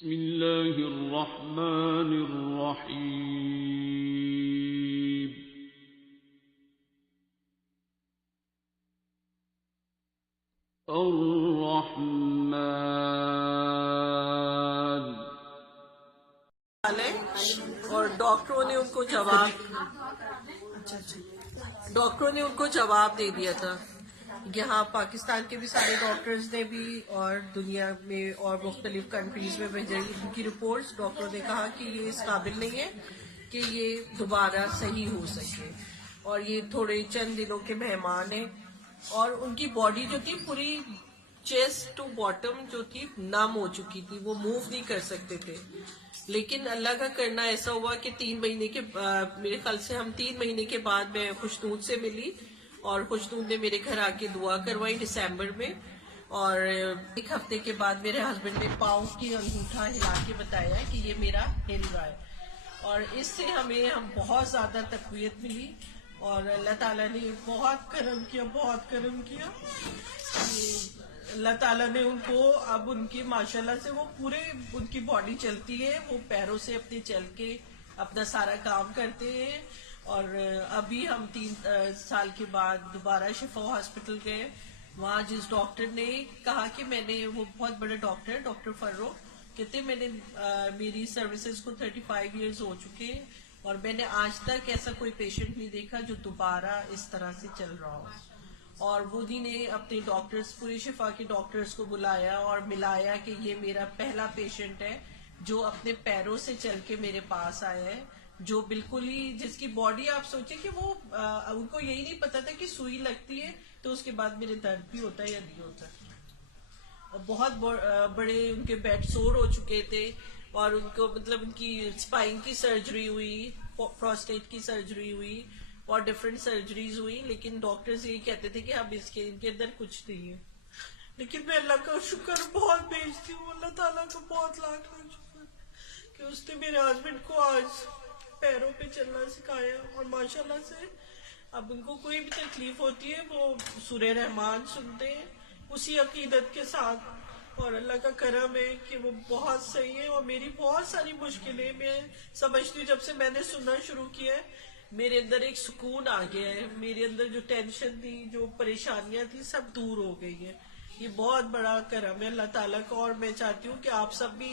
بسم الله الرحمن الرحيم. الرحمن. اور ڈاکٹروں نے ان کو جواب دے دیا تھا. یہاں پاکستان کے بھی سارے ڈاکٹرز نے بھی اور دنیا میں اور مختلف کنٹریز میں بھیجی ان کی رپورٹس. ڈاکٹروں نے کہا کہ یہ اس قابل نہیں ہے کہ یہ دوبارہ صحیح ہو سکے اور یہ تھوڑے چند دنوں کے مہمان ہیں. اور ان کی باڈی جو تھی پوری چیسٹ ٹو باٹم جو تھی نم ہو چکی تھی, وہ موو نہیں کر سکتے تھے. لیکن اللہ کا کرنا ایسا ہوا کہ 3 مہینے کے میرے خیال سے ہم 3 مہینے کے بعد میں خوشنود سے ملی اور خوشنود نے میرے گھر آ کے دعا کروائی دسمبر میں. اور 1 ہفتے کے بعد میرے ہسبینڈ نے پاؤں کی انگوٹھا ہلا کے بتایا کہ یہ میرا ہل رہا ہے. اور اس سے ہم بہت زیادہ تقویت ملی اور اللہ تعالیٰ نے بہت کرم کیا. اللہ تعالیٰ نے ان کو اب ان کی ماشاءاللہ سے وہ پورے ان کی باڈی چلتی ہے, وہ پیروں سے اپنے چل کے اپنا سارا کام کرتے ہیں. اور ابھی ہم 3 سال کے بعد دوبارہ شفا ہاسپٹل گئے. وہاں جس ڈاکٹر نے کہا کہ میں نے, وہ بہت بڑے ڈاکٹر فروخ کہتے میں نے میری سروسز کو 35 ایئرز ہو چکے ہیں اور میں نے آج تک ایسا کوئی پیشنٹ نہیں دیکھا جو دوبارہ اس طرح سے چل رہا ہو. اور وہی نے اپنے ڈاکٹرز, پوری شفا کے ڈاکٹرز کو بلایا اور ملایا کہ یہ میرا پہلا پیشنٹ ہے جو اپنے پیروں سے چل کے میرے پاس آیا ہے, جو بالکل ہی جس کی باڈی آپ سوچیں کہ وہ ان کو یہی نہیں پتا تھا کہ سوئی لگتی ہے تو اس کے بعد میرے درد بھی ہوتا ہے یا نہیں ہوتا. بہت بڑے ان کے بیڈ سور ہو چکے تھے اور ان کو مطلب ان کی اسپائن کی سرجری ہوئی, پروسٹیٹ کی سرجری ہوئی اور ڈفرینٹ سرجریز ہوئی. لیکن ڈاکٹرز یہی کہتے تھے کہ اب ان کے اندر کچھ نہیں ہے. لیکن میں اللہ کا شکر بہت بھیجتی ہوں, اللہ تعالیٰ کا بہت لاکھ شکر کہ اس نے میرے ہسبینڈ کو آج پیروں پہ چلنا سکھایا. اور ماشاءاللہ سے اب ان کو کوئی بھی تکلیف ہوتی ہے وہ سورہ رحمان سنتے ہیں اسی عقیدت کے ساتھ. اور اللہ کا کرم ہے کہ وہ بہت صحیح ہے. اور میری بہت ساری مشکلیں میں سمجھتی ہوں جب سے میں نے سننا شروع کیا ہے میرے اندر ایک سکون آ گیا ہے. میرے اندر جو ٹینشن تھی, جو پریشانیاں تھی, سب دور ہو گئی ہیں. یہ بہت بڑا کرم ہے اللہ تعالیٰ کا. اور میں چاہتی ہوں کہ آپ سب بھی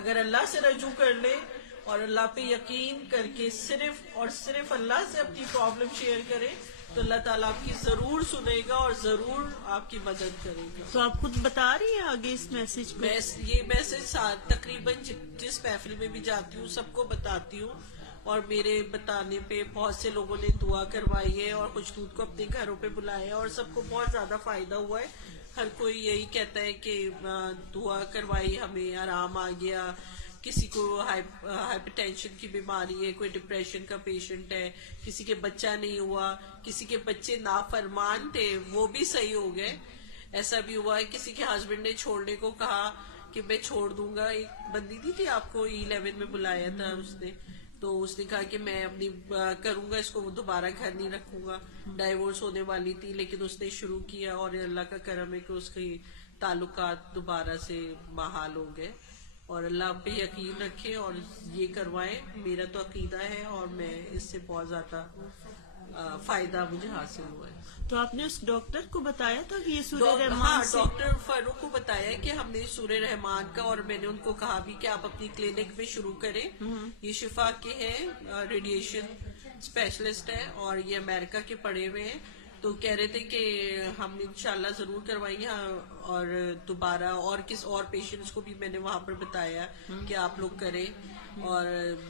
اگر اللہ سے رجوع کر لیں اور اللہ پہ یقین کر کے صرف اور صرف اللہ سے اپنی پرابلم شیئر کریں تو اللہ تعالیٰ آپ کی ضرور سنے گا اور ضرور آپ کی مدد کرے گا. تو آپ خود بتا رہی ہیں آگے اس میسج کو؟ یہ میسج تقریباً جس محفل میں بھی جاتی ہوں سب کو بتاتی ہوں اور میرے بتانے پہ بہت سے لوگوں نے دعا کروائی ہے اور خوشنود کو اپنے گھروں پہ بلایا اور سب کو بہت زیادہ فائدہ ہوا ہے. ہر کوئی یہی کہتا ہے کہ دعا کروائی ہمیں آرام آ گیا. کسی کو ہائپر ٹینشن کی بیماری ہے, کوئی ڈپریشن کا پیشنٹ ہے, کسی کے بچہ نہیں ہوا, کسی کے بچے نافرمان تھے وہ بھی صحیح ہو گئے. ایسا بھی ہوا ہے کسی کے ہسبینڈ نے چھوڑنے کو کہا کہ میں چھوڑ دوں گا. ایک بندی نہیں تھی آپ کو E11 میں بلایا تھا اس نے, تو اس نے کہا کہ میں اپنی کروں گا اس کو, وہ دوبارہ گھر نہیں رکھوں گا. ڈائیورس ہونے والی تھی لیکن اس نے شروع کیا اور اللہ کا کرم ہے کہ اس کے تعلقات دوبارہ سے بحال ہو گئے. اور اللہ پہ یقین رکھے اور یہ کروائیں. میرا تو عقیدہ ہے اور میں اس سے بہت زیادہ فائدہ مجھے حاصل ہوا ہے. تو آپ نے اس ڈاکٹر کو بتایا تھا کہ یہ سورہ ہاں, رحمان سے؟ ڈاکٹر فاروق کو بتایا کہ ہم نے سورہ رحمان کا, اور میں نے ان کو کہا بھی کہ آپ اپنی کلینک میں شروع کریں. یہ شفا کے ہیں, ریڈیشن اسپیشلسٹ ہیں اور یہ امریکہ کے پڑھے ہوئے ہیں. تو کہہ رہے تھے کہ ہم انشاءاللہ ضرور کروائیں گے. اور دوبارہ اور پیشنٹس کو بھی میں نے وہاں پر بتایا کہ آپ لوگ کریں. اور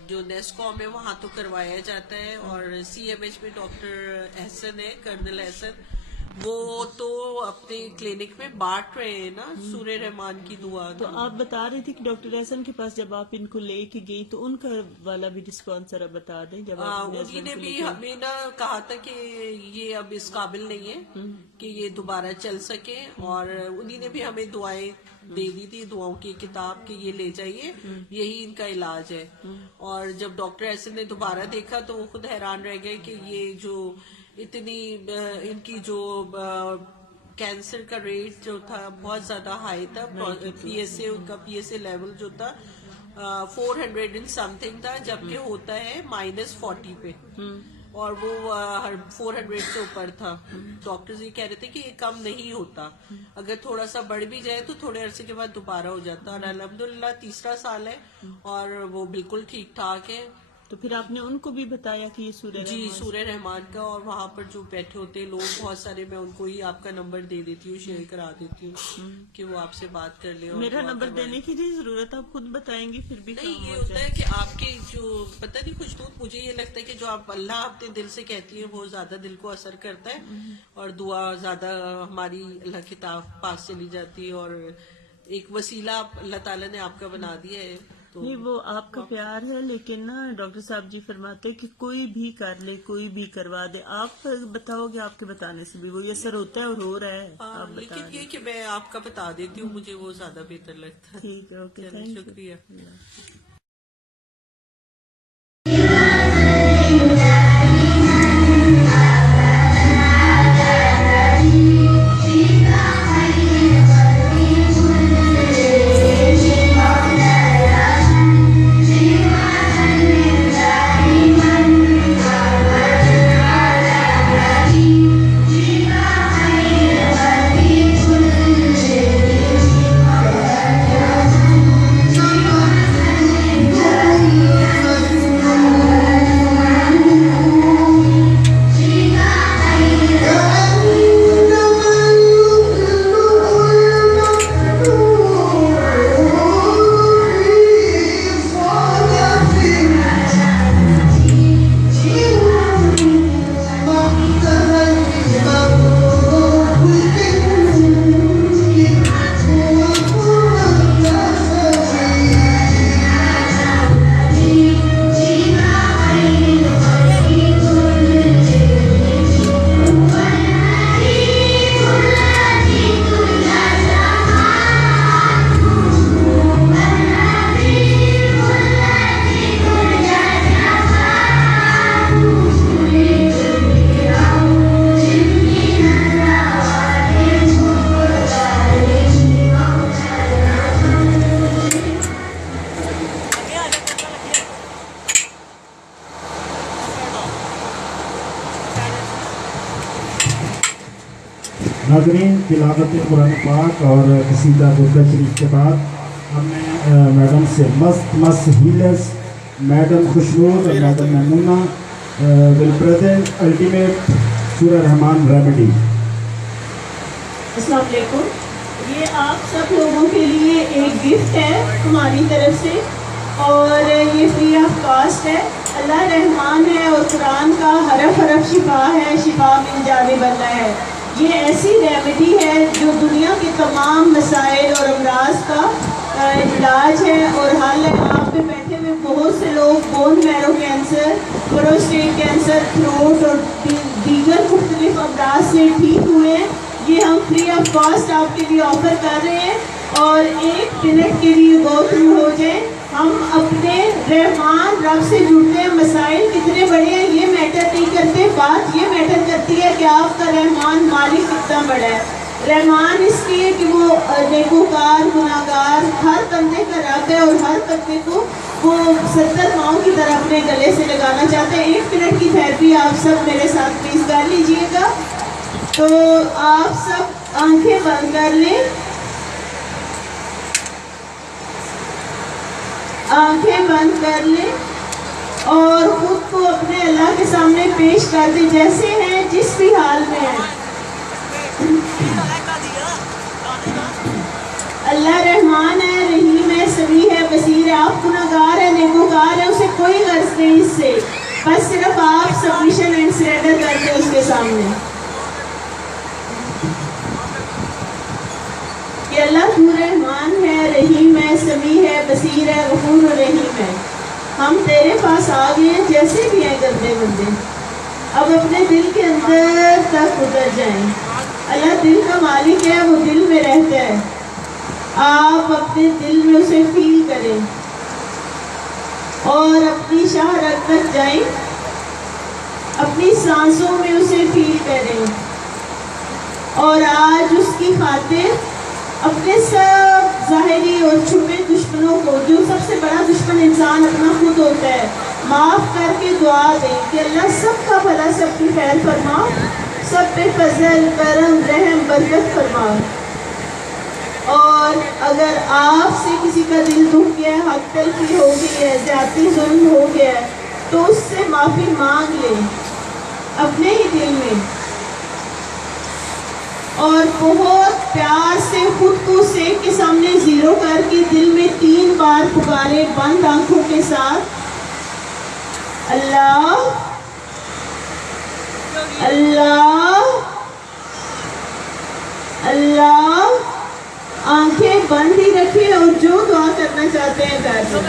جو نیسکوم ہے وہاں تو کروایا جاتا ہے. اور CMH میں ڈاکٹر احسن ہے, کرنل احسن, وہ تو اپنے کلینک میں بانٹ رہے ہیں نا سورہ رحمان کی دعا. تو آپ بتا رہی تھی کہ ڈاکٹر احسن کے پاس جب آپ ان کو لے کے گئی تو ان کا والا بھی رسپانس ذرا بتا دیں. جب انہوں نے بھی ہمیں نا کہا تھا کہ یہ اب اس قابل نہیں ہے کہ یہ دوبارہ چل سکے, اور انہی نے بھی ہمیں دعائیں دے دی تھی, دعاؤں کی کتاب کہ یہ لے جائیے, یہی ان کا علاج ہے. اور جب ڈاکٹر احسن نے دوبارہ دیکھا تو وہ خود حیران رہ گئے کہ یہ جو اتنی ان کی جو کینسر کا ریٹ جو تھا بہت زیادہ ہائی تھا. پی ایس اے ان کا پی ایس اے لیول جو تھا 400 اینڈ سم تھنگ تھا, جبکہ ہوتا ہے -40 پہ, اور وہ 400 سے اوپر تھا. ڈاکٹرز یہ کہہ رہے تھے کہ یہ کم نہیں ہوتا, اگر تھوڑا سا بڑھ بھی جائے تو تھوڑے عرصے کے بعد دوبارہ ہو جاتا. اور الحمدللہ تیسرا سال ہے اور وہ بالکل ٹھیک ٹھاک ہے. تو پھر آپ نے ان کو بھی بتایا کہ یہ سورہ جی رحمان؟ سورہ رحمان کا, اور وہاں پر جو بیٹھے ہوتے ہیں لوگ بہت سارے, میں ان کو ہی آپ کا نمبر دے دیتی ہوں, شیئر کرا دیتی ہوں کہ وہ آپ سے بات کر لیں. اور میرا دعا نمبر کروائیں. دینے کی نہیں ضرورت, آپ خود بتائیں گی پھر بھی نہیں, کام یہ ہو ہوتا جائے. ہے کہ آپ کے جو پتہ نہیں خوشنود, مجھے یہ لگتا ہے کہ جو آپ اللہ اپنے دل سے کہتی ہیں وہ زیادہ دل کو اثر کرتا ہے, اور دعا زیادہ ہماری اللہ کے پاس چلی جاتی ہے, اور ایک وسیلہ اللہ تعالیٰ نے آپ کا بنا دیا ہے. تو نہیں, وہ آپ کا پیار ہے, لیکن نا ڈاکٹر صاحب جی فرماتے کہ کوئی بھی کر لے, کوئی بھی کروا دے, آپ بتاؤ گے, آپ کے بتانے سے بھی وہی اثر ہوتا ہے اور ہو رہا ہے. آپ بتا لیکن رہے یہ کہ میں آپ کا بتا دیتی ہوں, مجھے وہ زیادہ بہتر لگتا ہے. ٹھیک ہے, اوکے, چلیں, تھینک یو. شکریہ. ناظرین, تلاوت قرآن پاک اور قصیدہ درود شریف کے بعد ہم نے میڈم سے مست ہیلرز میڈم خوشنور اور میڈم میمونہ ول پریزنٹ الٹیمیٹ سورہ رحمان ریمیڈی. السلام علیکم. یہ آپ سب لوگوں کے لیے ایک گفٹ ہے ہماری طرف سے, اور یہ فری آف کاسٹ ہے. اللہ رحمان ہے اور قرآن کا حرف حرف شفا ہے, شفا من جانب اللہ ہے. یہ ایسی ریمیڈی ہے جو دنیا کے تمام مسائل اور امراض کا علاج ہے اور حل ہے. آپ پہ بیٹھے ہوئے بہت سے لوگ bone marrow cancer, prostate cancer, throat اور دیگر مختلف امراض سے ٹھیک ہوئے ہیں. یہ ہم فری آف کاسٹ آپ کے لیے آفر کر رہے ہیں, اور 1 منٹ کے لیے گو تھرو ہو جائیں. ہم اپنے رحمان رب سے جڑتے ہیں. مسائل کتنے بڑے ہیں یہ میٹر نہیں کرتے, بات یہ میٹر کرتی ہے کہ آپ کا رحمان مالک کتنا بڑا ہے. رحمان اس لیے کہ وہ نیکوکار, گناہگار, ہر بندے کا رب ہے, اور ہر بندے کو وہ 70 پاؤں کی طرح اپنے گلے سے لگانا چاہتے ہیں. 1 منٹ کی تھیراپی آپ سب میرے ساتھ پلیز کر لیجئے گا. تو آپ سب آنکھیں بند کر لیں, آنکھیں بند کر لیں اور خود کو اپنے اللہ کے سامنے پیش کر دیں جیسے ہیں, جس بھی حال میں ہیں. اللہ رحمان ہے, رحیم ہے, سمیع ہے, بصیر ہے. آپ گناہگار ہیں, نیکوکار ہیں, اسے کوئی غرض نہیں اس سے, بس صرف آپ سبمیشن اینڈ سرنڈر کر دیں اس کے سامنے کہ اللہ تو رحمان ہے, رحیم ہے, سمیع ہے, بصیر ہے, غفور و رحیم ہے. ہم تیرے پاس آ گئے ہیں جیسے بھی ہیں گندے بندے. اب اپنے دل کے اندر تک اتر جائیں. اللہ دل کا مالک ہے, وہ دل میں رہتا ہے. آپ اپنے دل میں اسے فیل کریں اور اپنی شہرت تک جائیں. اپنی سانسوں میں اسے فیل کریں. اور آج اس کی خاطر اپنے سب ظاہری اور چھپے دشمنوں کو، جو سب سے بڑا دشمن انسان اپنا خود ہوتا ہے، معاف کر کے دعا دیں کہ اللہ سب کا بھلا، سب کی خیر فرما، سب پہ فضل کرم رحم برکت فرما۔ اور اگر آپ سے کسی کا دل دکھ گیا ہے، حق تلفی ہو گئی ہے، زیادتی ظلم ہو گیا ہے، تو اس سے معافی مانگ لیں اپنے ہی دل میں، اور بہت پیار سے خود کو سیک کے سامنے زیرو کر کے دل میں 3 بار پکارے بند آنکھوں کے ساتھ، اللہ اللہ اللہ۔ آنکھیں بند ہی رکھیں اور جو دعا کرنا چاہتے ہیں کر دیں۔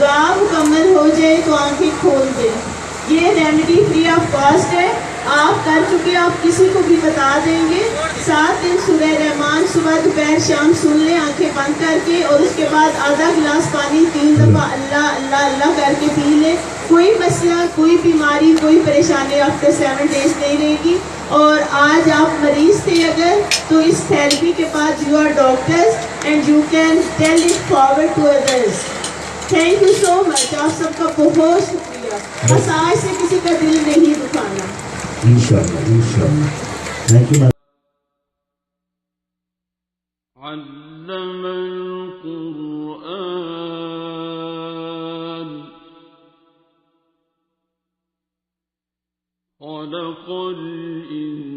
دعا مکمل ہو جائے تو آنکھیں کھول دیں۔ یہ ریمیڈی فری آف کاسٹ ہے، آپ کر چکے، آپ کسی کو بھی بتا دیں گے۔ 7 دن سورہ رحمان صبح دوپہر شام سن لیں آنکھیں بند کر کے، اور اس کے بعد آدھا گلاس پانی 3 دفعہ اللہ اللہ اللہ کر کے پی لیں۔ کوئی مسئلہ، کوئی بیماری، کوئی پریشانی آفٹر 7 days نہیں رہے گی۔ اور آج آپ مریض تھے اگر، تو اس تھیراپی کے بعد you are doctors and you can tell it forward to others. Thank you so much, آپ سب کا بہت شکریہ۔ بس آج سے کسی کا دل نہیں دکھانا۔ انشاءاللہ انشاءاللہ۔ Thank you. علم القرآن خلق الإنسان